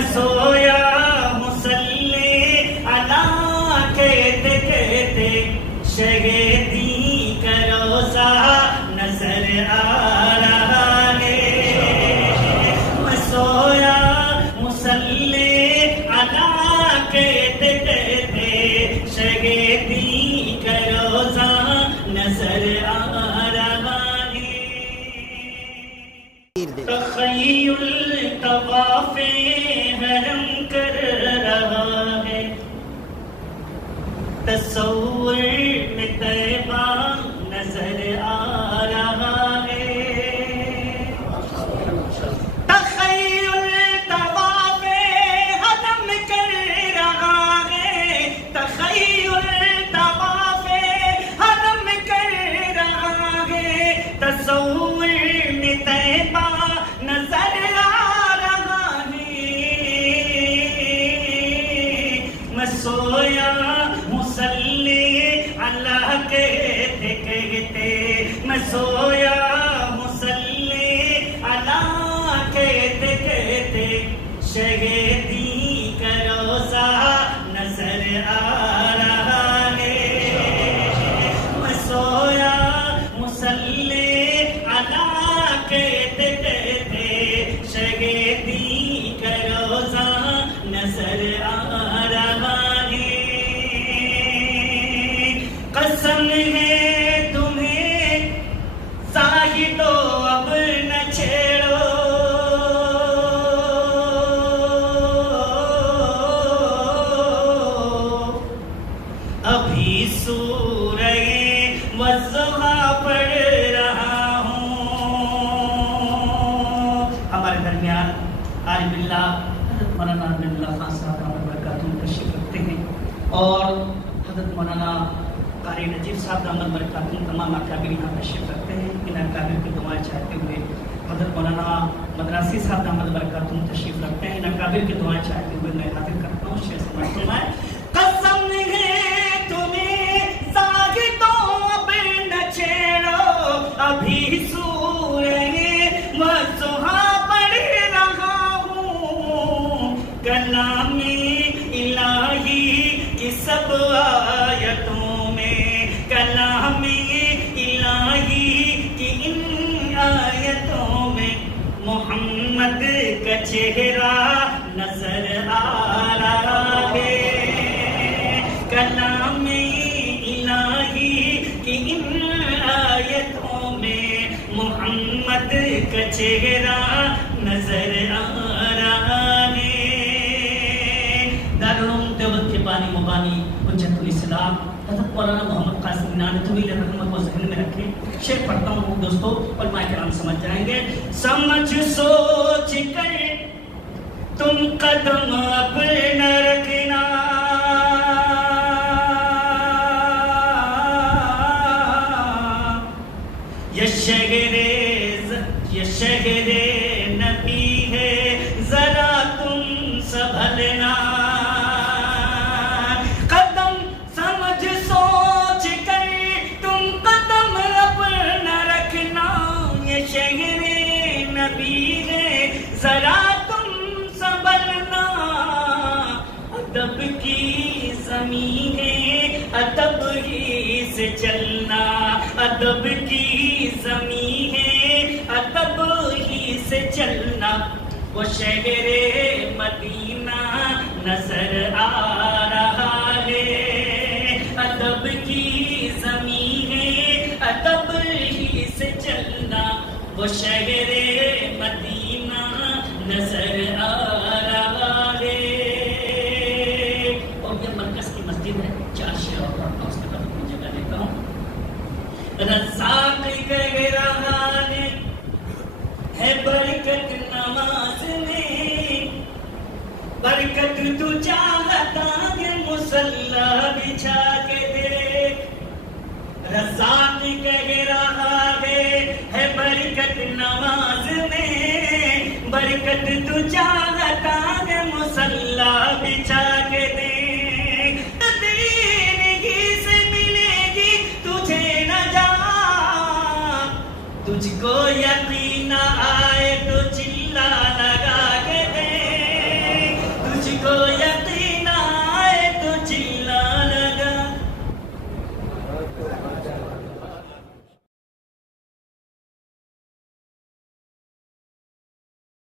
میں سویا مسلے علی کہتے کہتے شہیدی کا روزہ نظر آ رہا ہے. میں سویا مسلے علی کہتے کہتے شہیدی کا روزہ نظر آ رہا ہے. تخیل طواف حرم کر رہا ہے، تصور میں طیبہ نظر آ رہا ہے. تخیل طواف حرم کر رہا ہے، تخیل طواف حرم کر رہا ہے، تصور میں طیبہ نظر آ رہا ہے. میں سویا مسلے اللہ کہتے کہتے، میں سویا مسلے اللہ کہتے کہتے شہیدی کا روزہ نظر آ رہا ہے. میں سویا مسلے اللہ کہتے کہتے شہیدی کا روزہ نظر آ رہا ہے. قسم ہے تمہیں زاہدو اب نہ چھیڑو، ابھی سورہ والضحیٰ پڑھ رہا ہوں. ہمارے درمیان عالم اللہ حضرت مولانا امین اللہ خان صاحب رحمۃ اللہ برکاتہ تشریف رکھتے ہیں، اور حضرت مولانا قاری نجیب صاحب رحمۃ اللہ برکاتہ تمام اکابر یہاں تشریف رکھتے ہیں. ان اکابر کی دعائیں چاہتے ہوئے حضرت مولانا مدراسی صاحب رحمۃ اللہ برکاتہ تشریف رکھتے ہیں. ان اکابر کی دعائیں چاہتے ہوئے میں حاضر کرتا ہوں. شیخ سماعت فرمائیں. قسم ہے تمہیں زاہدوں اب نہ چھیڑو، ابھی سورہ والضحیٰ پڑھ رہا ہوں. کلام الہی کی سب آیتوں میں، کلام الہی کی ان آیتوں میں محمد کا چہرہ نظر آ رہا ہے. کلام الہی کی ان آیتوں میں محمد کا چہرہ نظر آ رہا ہے. دارالعلوم دیوبند کے بانی مبانی حجت الاسلام حضرت مولانا محمد قاسم نانوتوی رحمۃ کو ذہن میں رکھیں. شعر پڑھتا ہوں دوستو، علماء کرام سمجھ جائیں گے. سمجھ سوچ کر تم قدم اپنا رکھنا، یہ شہر نبی ہے، ذرا تم سنبھلنا. قدم سمجھ سوچ کر تم قدم اپنا رکھنا، یہ شہر نبی ہے، ذرا تم سنبھلنا. ادب کی زمین ہے، ادب ہی سے چلنا، ادب کی زمین ہے، ادب ہی سے چلنا. وہ شہر مدینہ نظر آ رہا ہے، ادب کی زمین ہے، ادب ہی سے چلنا. وہ شہر مدینہ نظر آ رہا ہے. اور یہ مرکز کی مسجد ہے، 4 شعر اور اس کے بعد اپنی جگہ لیتا ہوں. رزاق کہہ رہا ہے برکت نماز میں، برکت تو چاہتا ہے مصلی بچھا کے دیکھ. رزاق کہہ رہا ہے برکت نماز میں، برکت تو چاہتا